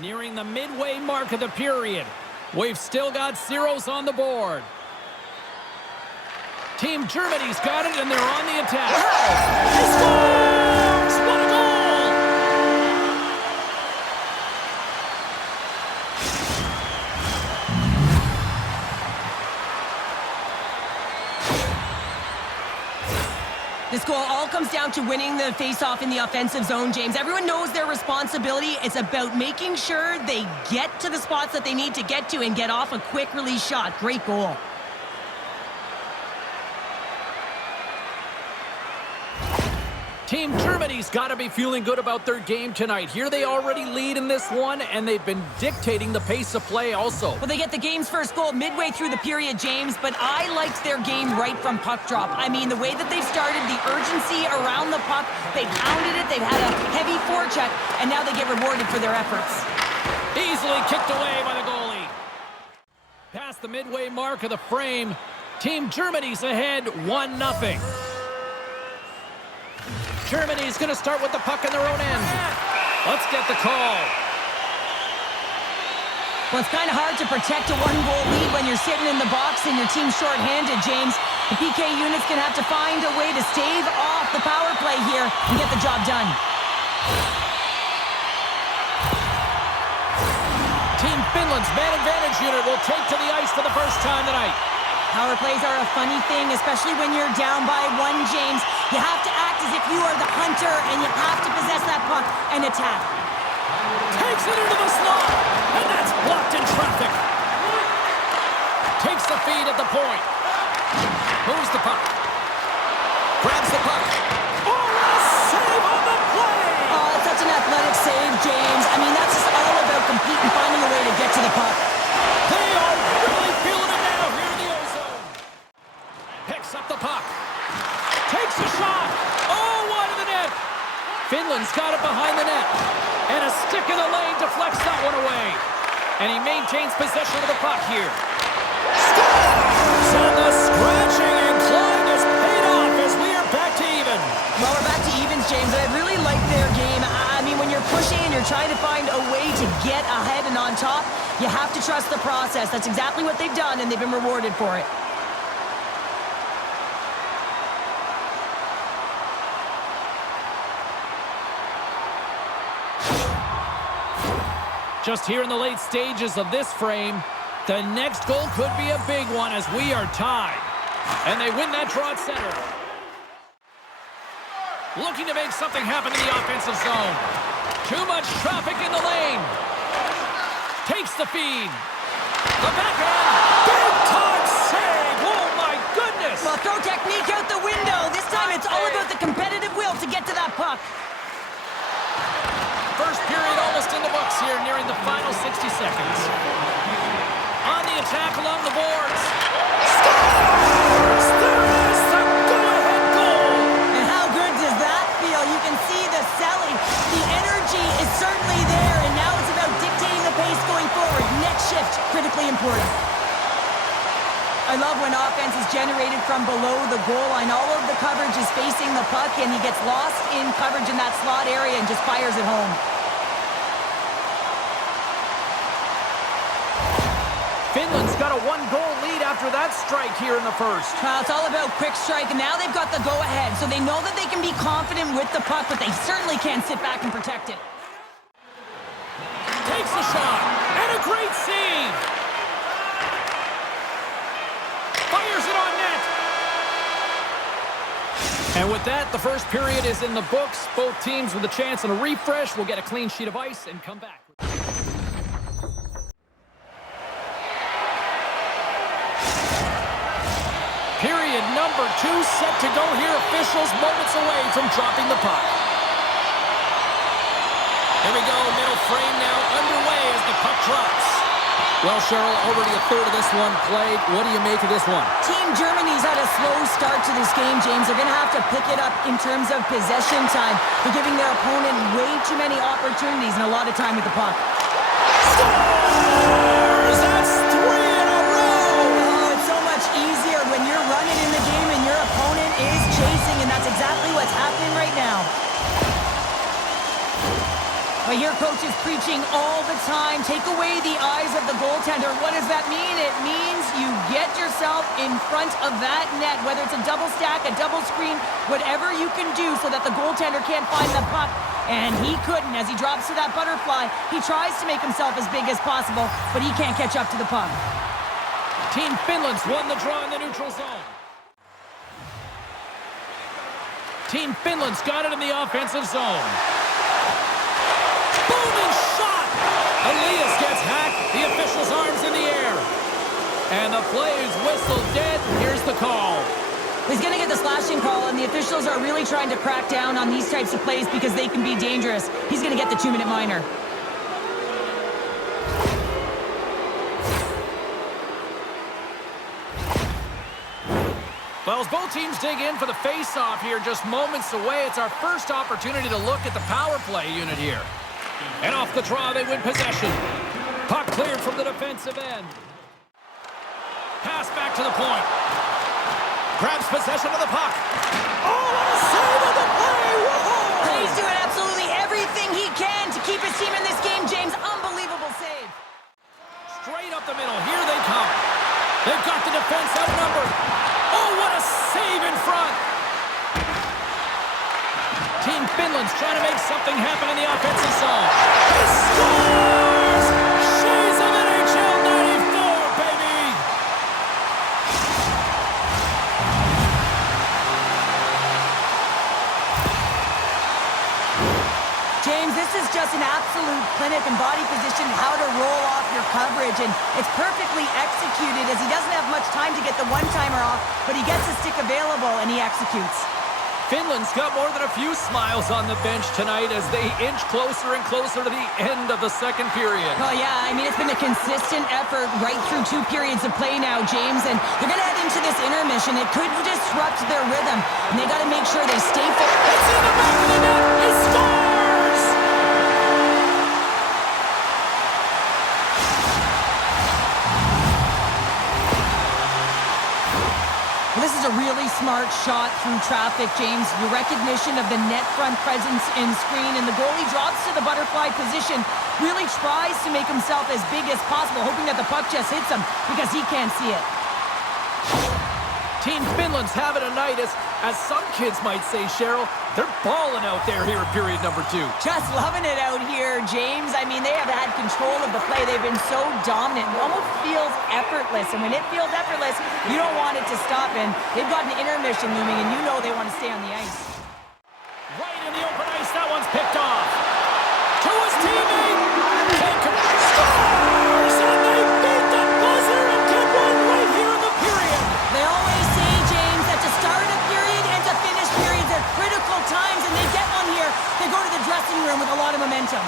Nearing the midway mark of the period. We've still got zeros on the board. Team Germany's got it, and they're on the attack. He scores! What a goal! This goal all comes down to winning the face-off in the offensive zone, James. Everyone knows their responsibility. It's about making sure they get to the spots that they need to get to and get off a quick release shot. Great goal. Team Germany's got to be feeling good about their game tonight. Here they already lead in this one, and they've been dictating the pace of play also. Well, they get the game's first goal midway through the period, James, but I liked their game right from puck drop. I mean, the way that they've started, the urgency around the puck, they've pounded it, they've had a heavy forecheck, and now they get rewarded for their efforts. Easily kicked away by the goalie. Past the midway mark of the frame, Team Germany's ahead 1-0. Germany's going to start with the puck in their own end. Let's get the call. Well, it's kind of hard to protect a one-goal lead when you're sitting in the box and your team's short-handed, James. The PK unit's going to have to find a way to stave off the power play here and get the job done. Team Finland's man advantage unit will take to the ice for the first time tonight. Power plays are a funny thing, especially when you're down by one, James. You have to act as if you are the hunter, and you have to possess that puck and attack. Takes it into the slot, and that's blocked in traffic. Takes the feed at the point. Moves the puck. Grabs the puck. Oh, a save on the play! Oh, it's such an athletic save, James. I mean, that's just all about competing, finding a way to get to the puck. They are really feeling it now here in the ozone. Picks up the puck. Takes a shot. Oh, wide of the net. Finland's got it behind the net. And a stick in the lane deflects that one away. And he maintains possession of the puck here. Scores! And the scratching and clawing is paid off as we are back to even. Well, we're back to evens, James, and I really like their game. I mean, when you're pushing and you're trying to find a way to get ahead and on top, you have to trust the process. That's exactly what they've done, and they've been rewarded for it. Just here in the late stages of this frame, the next goal could be a big one as we are tied. And they win that draw at center. Looking to make something happen in the offensive zone. Too much traffic in the lane. Takes the feed. The backhand. Big time save. Oh my goodness. Well, throw technique out the window. This time it's all about the competitive will to get to that puck. First period almost in the books here, nearing the final 60 seconds. On the attack along the boards. Scores! There is the go-ahead goal! And how good does that feel? You can see the selling. The energy is certainly there, and now it's about dictating the pace going forward. Next shift, critically important. I love when offense is generated from below the goal line. All of the coverage is facing the puck, and he gets lost in coverage in that slot area and just fires it home. Finland's got a one-goal lead after that strike here in the first. Well, it's all about quick strike, and now they've got the go-ahead, so they know that they can be confident with the puck, but they certainly can't sit back and protect it. Takes a shot, and a great save! Fires it on net! And with that, the first period is in the books. Both teams with a chance and a refresh will get a clean sheet of ice and come back. Period number 2 set to go here. Officials moments away from dropping the puck. Here we go, middle frame now underway as the puck drops. Well, Cheryl, already a third of this one played. What do you make of this one? Team Germany's had a slow start to this game, James. They're going to have to pick it up in terms of possession time. They're giving their opponent way too many opportunities and a lot of time with the puck. Scores! That's 3 in a row! Oh, it's so much easier when you're running in the game and your opponent is chasing, and that's exactly what's happening right now. I hear coaches preaching all the time, take away the eyes of the goaltender. What does that mean? It means you get yourself in front of that net, whether it's a double stack, a double screen, whatever you can do so that the goaltender can't find the puck. And he couldn't. As he drops to that butterfly, he tries to make himself as big as possible, but he can't catch up to the puck. Team Finland's won the draw in the neutral zone. Team Finland's got it in the offensive zone. Booming shot! Elias gets hacked. The official's arms in the air. And the play is whistled dead. Here's the call. He's going to get the slashing call, and the officials are really trying to crack down on these types of plays because they can be dangerous. He's going to get the 2-minute minor. Well, as both teams dig in for the face-off here, just moments away, it's our first opportunity to look at the power play unit here. And off the draw, they win possession. Puck cleared from the defensive end. Pass back to the point. Grabs possession of the puck. Oh, what a save of the play! Whoa! He's doing absolutely everything he can to keep his team in this game, James. Unbelievable save. Straight up the middle. Here they come. They've got the defense outnumbered. Oh, what a save in front! Team Finland's trying to make something happen in the offensive zone. He scores! Shades of NHL 94, baby! James, this is just an absolute clinic in body position, how to roll off your coverage, and it's perfectly executed as he doesn't have much time to get the one-timer off, but he gets his stick available and he executes. Finland's got more than a few smiles on the bench tonight as they inch closer and closer to the end of the second period. Oh, yeah, I mean, it's been a consistent effort right through 2 periods of play now, James, and they're going to head into this intermission. It could disrupt their rhythm, and they got to make sure they stay focused. It's in the back of the net! He scores! This is a really smart shot through traffic, James. Your recognition of the net front presence in screen, and the goalie drops to the butterfly position, really tries to make himself as big as possible, hoping that the puck just hits him because he can't see it. Team Finland's having a night, as some kids might say, Cheryl. They're balling out there here in period number 2. Just loving it out here, James. I mean, they have had control of the play. They've been so dominant. It almost feels effortless. And when it feels effortless, you don't want it to stop. And they've got an intermission looming, and you know they want to stay on the ice. Right in the open ice, that one's picked off. To his teammate. Scores! And they beat the buzzer and get one right here in the period. They always say, James, that to start a period and to finish periods are critical times, and they get one here. They go to the dressing room with a lot of momentum.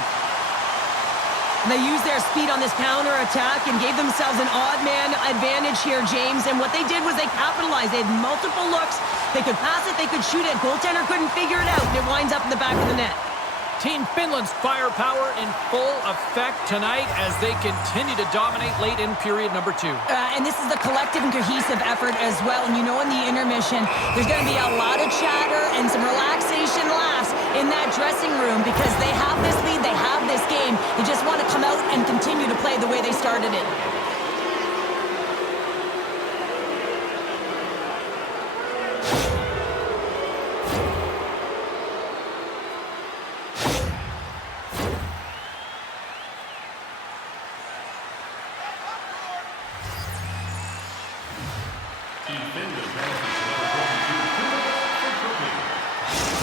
And they used their speed on this counter-attack and gave themselves an odd-man advantage here, James. And what they did was they capitalized. They had multiple looks. They could pass it, they could shoot it. Goaltender couldn't figure it out, and it winds up in the back of the net. Team Finland's firepower in full effect tonight as they continue to dominate late in period number 2. And this is a collective and cohesive effort as well. And you know in the intermission, there's going to be a lot of chatter and some relaxation laughs in that dressing room because they have this lead, they have this game. They just want to come out and continue to play the way they started it.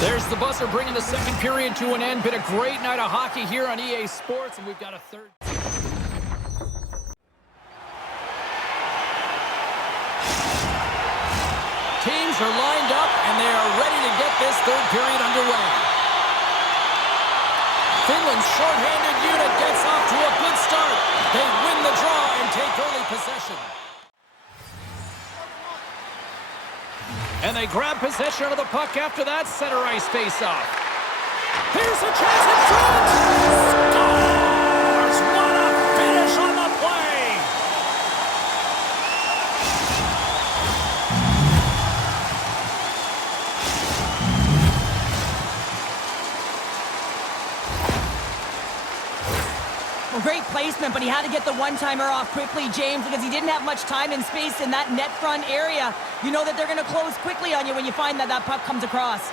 There's the buzzer bringing the second period to an end. Been a great night of hockey here on EA Sports, and we've got a third. Teams are lined up, and they are ready to get this third period underway. Finland's shorthanded unit gets off to a good start. They win the draw and take early possession. And they grab possession of the puck after that center ice face-off. Here's a chance in front! Scores! What a finish on the play! Well, great placement, but he had to get the one-timer off quickly, James, because he didn't have much time and space in that net front area. You know that they're going to close quickly on you when you find that that puck comes across.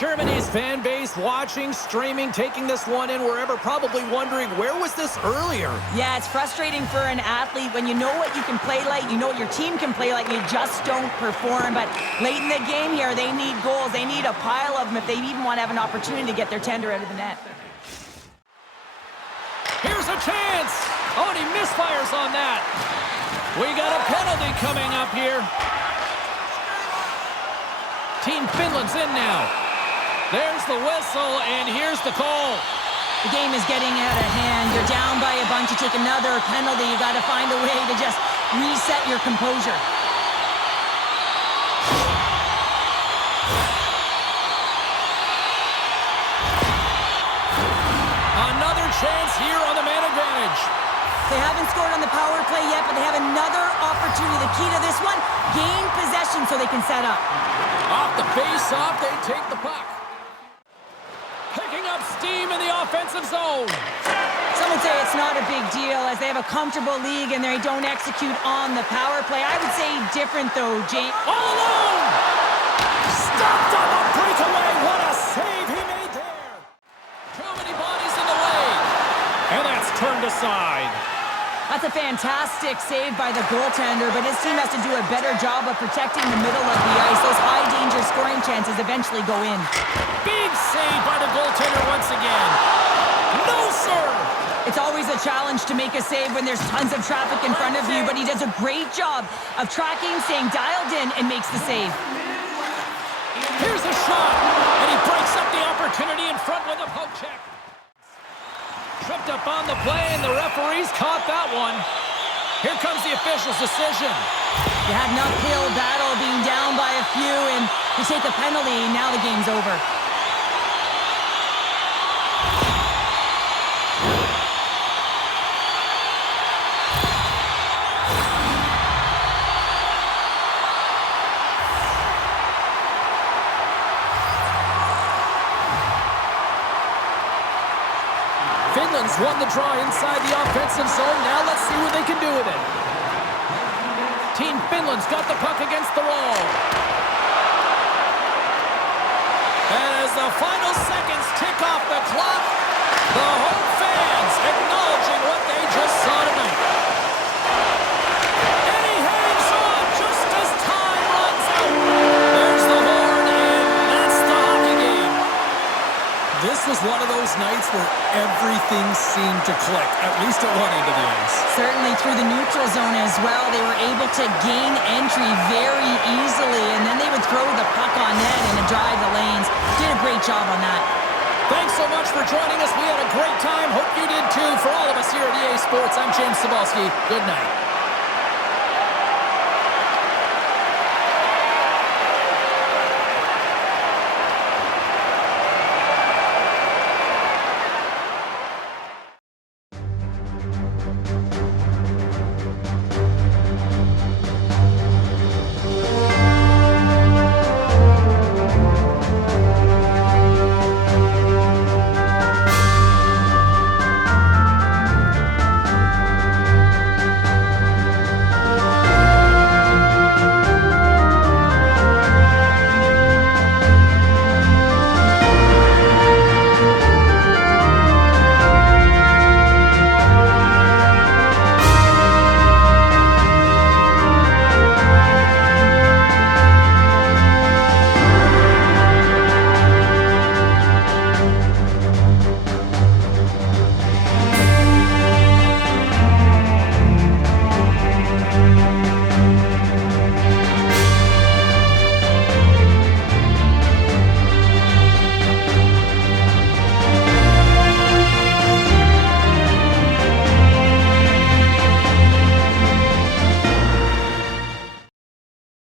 Germany's fan base watching, streaming, taking this one in wherever, probably wondering, where was this earlier? Yeah, it's frustrating for an athlete when you know what you can play like, you know what your team can play like, you just don't perform. But late in the game here, they need goals. They need a pile of them if they even want to have an opportunity to get their tender out of the net. Here's a chance. Oh, and he misfires on that. We got a penalty coming up here. Team Finland's in now. There's the whistle, and here's the call. The game is getting out of hand. You're down by a bunch. You take another penalty. You got to find a way to just reset your composure. Another chance here on the man advantage. They haven't scored on the power play yet, but they have another opportunity. The key to this one, gain possession so they can set up. Off the face-off, they take the puck. Picking up steam in the offensive zone. Some would say it's not a big deal as they have a comfortable league and they don't execute on the power play. I would say different though, James. All alone! Stopped on the breakaway. What a save he made there. Too many bodies in the way. And that's turned aside. That's a fantastic save by the goaltender, but his team has to do a better job of protecting the middle of the ice. Those high-danger scoring chances eventually go in. Big save by the goaltender once again. No, sir! It's always a challenge to make a save when there's tons of traffic in front of you, but he does a great job of tracking, staying dialed in, and makes the save. Here's a shot, and he breaks up the opportunity in front with a poke check. Tripped up on the play, and the referees caught that one. Here comes the official's decision. You had an uphill battle being down by a few, and you take a penalty, now the game's over. Finland's won the draw inside the offensive zone. Now let's see what they can do with it. Team Finland's got the puck against the wall. And as the final seconds tick off the clock, the home fans acknowledging what they just saw tonight. And he hangs on just as time runs out. There's the horn, and that's the hockey game. This was one of those nights where everything seemed to click, at least at one end of the ice. Certainly through the neutral zone as well. They were able to gain entry very easily, and then they would throw the puck on net and drive the lanes. Did a great job on that. Thanks so much for joining us. We had a great time. Hope you did too. For all of us here at EA Sports, I'm James Cybulski. Good night.